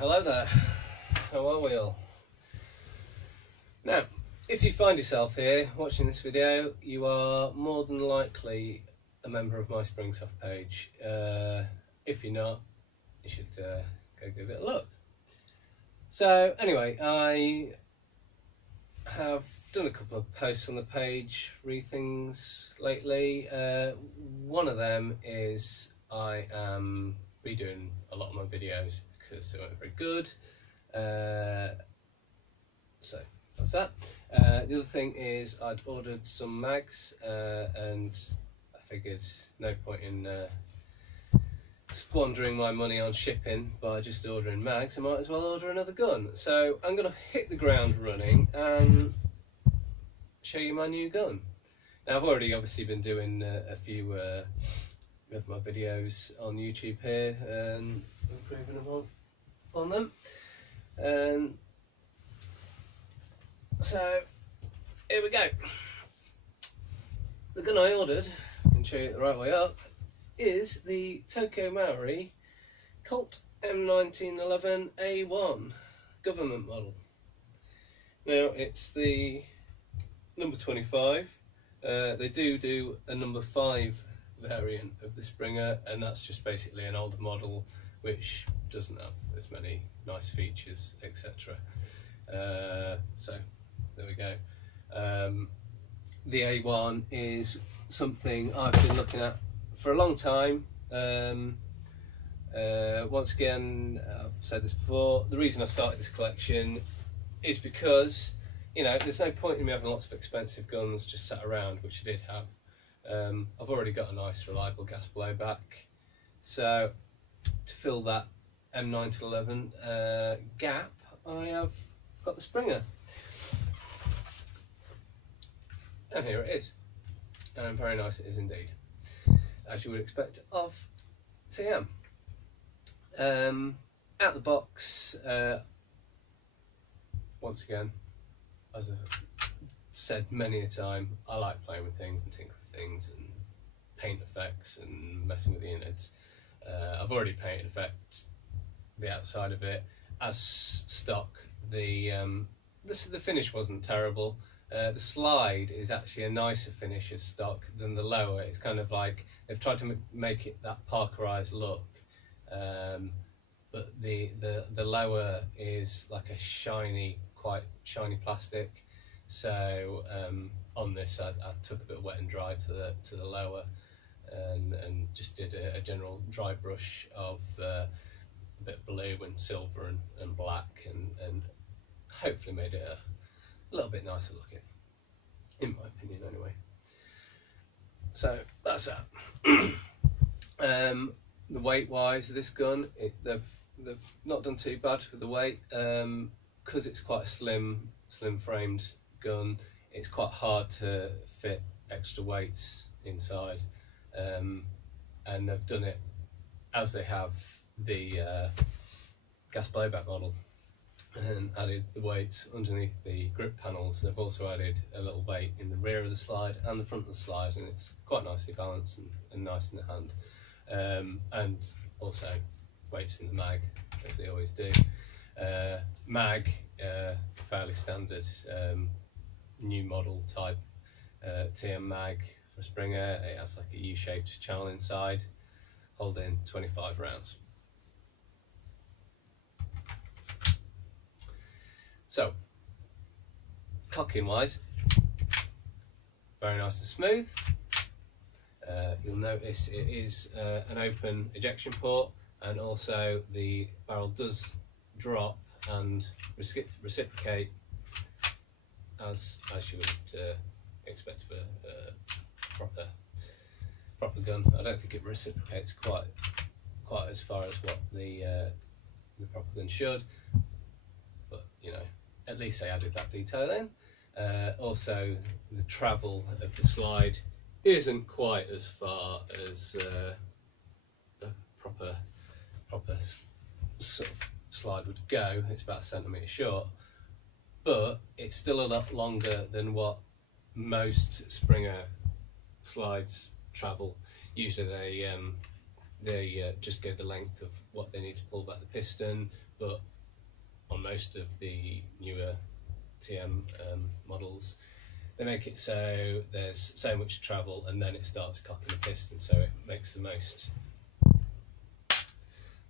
hello there. How are we all? Now, if you find yourself here watching this video, you are more than likely a member of my Springsoft page. If you're not, you should go give it a look. So anyway, I have done a couple of posts on the page, things lately. One of them is I am redoing a lot of my videos because they weren't very good. So that's that. The other thing is I'd ordered some mags and I figured no point in squandering my money on shipping by just ordering mags. I might as well order another gun. So I'm going to hit the ground running and show you my new gun. Now I've already obviously been doing a few of my videos on YouTube here and improving on them. So here we go. The gun I ordered, I can show you it the right way up, is the Tokyo Marui Colt M1911A1 government model. Now it's the number 25. They do a number 5 variant of the Springer, and that's just basically an older model which doesn't have as many nice features, etc. So there we go. The A1 is something I've been looking at for a long time. Once again, I've said this before, the reason I started this collection is because, you know, there's no point in me having lots of expensive guns just sat around, which I did have. I've already got a nice reliable gas blowback, so to fill that M1911 gap, I have got the Springer, and here it is, and very nice it is indeed, as you would expect of TM. Out the box, once again, as I've said many a time, I like playing with things and tinkering with things and paint effects and messing with the innards. I've already painted the outside of it as stock. The finish wasn't terrible. The slide is actually a nicer finish as stock than the lower. It's kind of like they've tried to make it that Parkerized look, but the lower is like a quite shiny plastic. So on this, I took a bit of wet and dry to the lower, and just did a general dry brush of a bit of blue and silver and black, and hopefully made it a little bit nicer looking, in my opinion anyway. So that's that. The weight wise of this gun, they've not done too bad with the weight, because it's quite a slim framed gun. It's quite hard to fit extra weights inside, and they've done it as they have the gas blowback model, and added the weights underneath the grip panels. They've also added a little weight in the rear of the slide and the front of the slide, and it's quite nicely balanced and nice in the hand. And also weights in the mag, as they always do. Mag, fairly standard new model type TM mag for Springer. It has like a U-shaped channel inside, holding 25 rounds. So, cocking wise, very nice and smooth. You'll notice it is an open ejection port, and also the barrel does drop and reciprocate as you would expect of a proper gun. I don't think it reciprocates quite as far as what the proper gun should, but you know, at least they added that detail in. Also, the travel of the slide isn't quite as far as a proper sort of slide would go. It's about a centimetre short, but it's still a lot longer than what most Springer slides travel. Usually they just go the length of what they need to pull back the piston, but on most of the newer TM models, they make it so there's so much travel and then it starts cocking the piston, so it makes the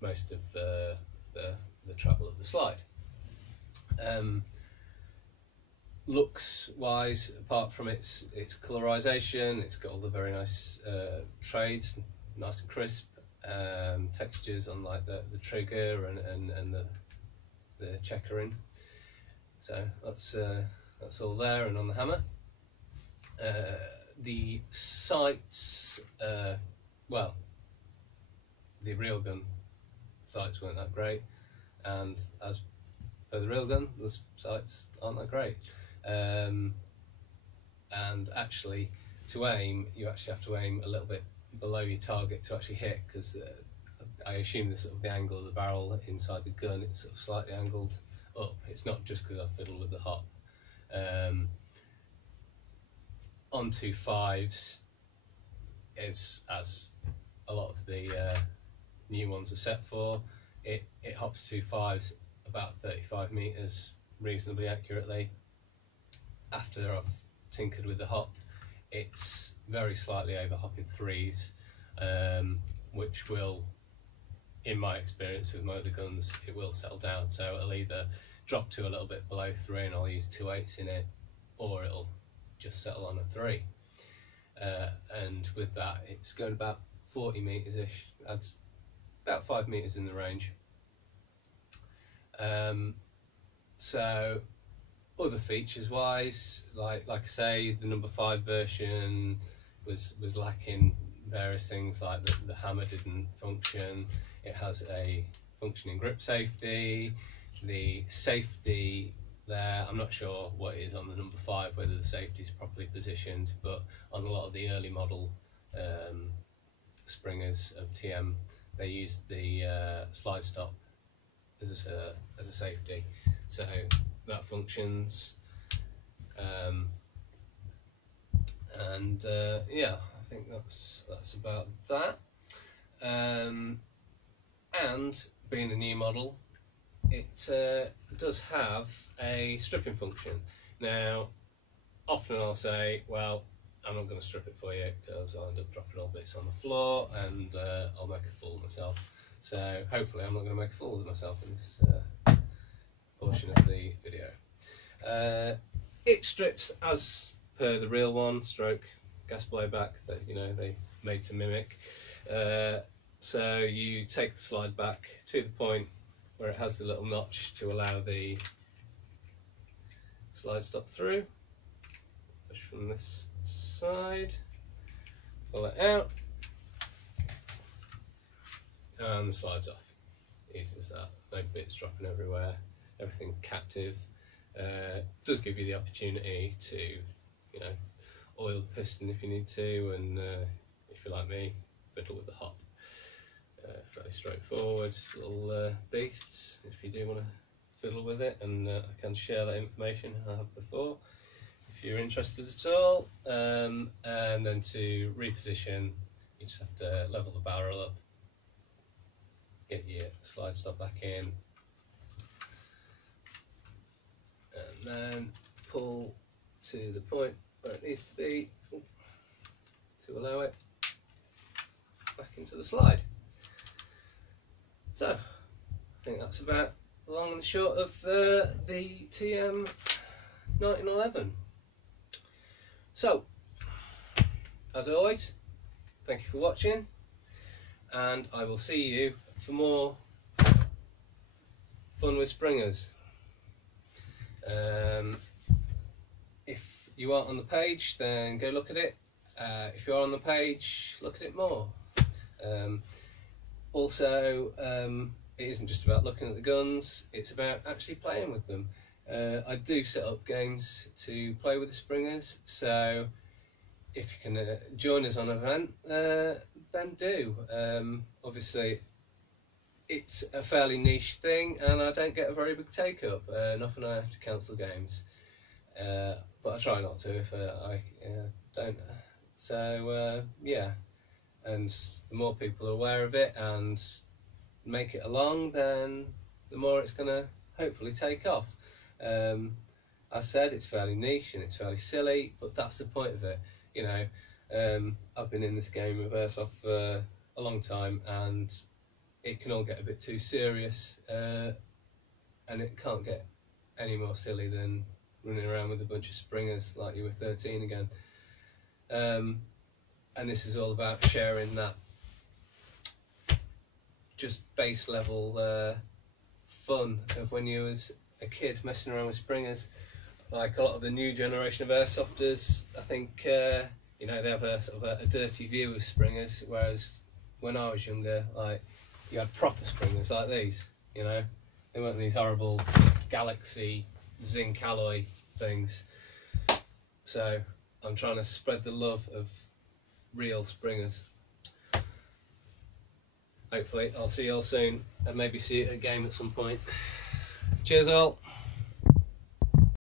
most of the travel of the slide. Looks wise, apart from its colorization, it's got all the very nice trades, nice and crisp, textures on like the trigger and the checkering. So that's all there. And on the hammer, the sights, well, the railgun sights weren't that great, and as per the railgun, the sights aren't that great. And actually, to aim, you actually have to aim a little bit below your target to actually hit, because I assume the angle of the barrel inside the gun, it's sort of slightly angled up. It's not just because I fiddled with the hop. On 2.5s, is as a lot of the new ones are set for. It hops 2.5s about 35 meters reasonably accurately. After I've tinkered with the hop, it's very slightly over hopping 3s, which will, in my experience with motor guns, it will settle down. So it'll either drop to a little bit below 3 and I'll use 2/8 in it, or it'll just settle on a 3. And with that, it's going about 40 meters ish. That's about 5 meters in the range. So other features wise, like I say, the number 5 version was lacking various things, like the hammer didn't function. It has a functioning grip safety. The safety there, I'm not sure what it is on the number 5, whether the safety is properly positioned, but on a lot of the early model springers of TM, they used the slide stop as a safety, so that functions. Yeah, I think that's about that. And being a new model, it does have a stripping function. Now, often I'll say, well, I'm not going to strip it for you because I'll end up dropping all bits on the floor and I'll make a fool of myself. So hopefully I'm not going to make a fool of myself in this portion of the video. It strips as per the real one, stroke gas blowback that they made to mimic. So you take the slide back to the point where it has the little notch to allow the slide stop through. Push from this side, pull it out, and the slide's off. Easy as that. No bits dropping everywhere. Everything's captive. Does give you the opportunity to, oil the piston if you need to, and if you're like me, fiddle with the hop. Fairly straightforward little beasts if you do want to fiddle with it, and I can share that information I have before if you're interested at all. And then to reposition, you just have to level the barrel up, get your slide stop back in, and then pull to the point where it needs to be to allow it back into the slide. So I think that's about the long and short of the TM 1911. So, as always, thank you for watching, and I will see you for more fun with springers. If you aren't on the page, then go look at it. If you are on the page, look at it more. Also, it isn't just about looking at the guns, it's about actually playing with them. I do set up games to play with the springers, so if you can join us on an event, then do. Obviously, it's a fairly niche thing and I don't get a very big take up, and often I have to cancel games. But I try not to if I don't. So, yeah. and the more people are aware of it and make it along, then the more it's going to hopefully take off. I said it's fairly niche and it's fairly silly, but that's the point of it. You know, I've been in this game of airsoft for a long time, and it can all get a bit too serious, and it can't get any more silly than running around with a bunch of springers like you were 13 again. And this is all about sharing that just base level fun of when you was a kid messing around with springers. Like a lot of the new generation of airsofters, I think you know, they have a sort of a dirty view of springers, whereas when I was younger, like, you had proper springers like these, you know, they weren't these horrible Galaxy zinc alloy things. So I'm trying to spread the love of real springers. Hopefully I'll see you all soon, and maybe see you at a game at some point. Cheers all.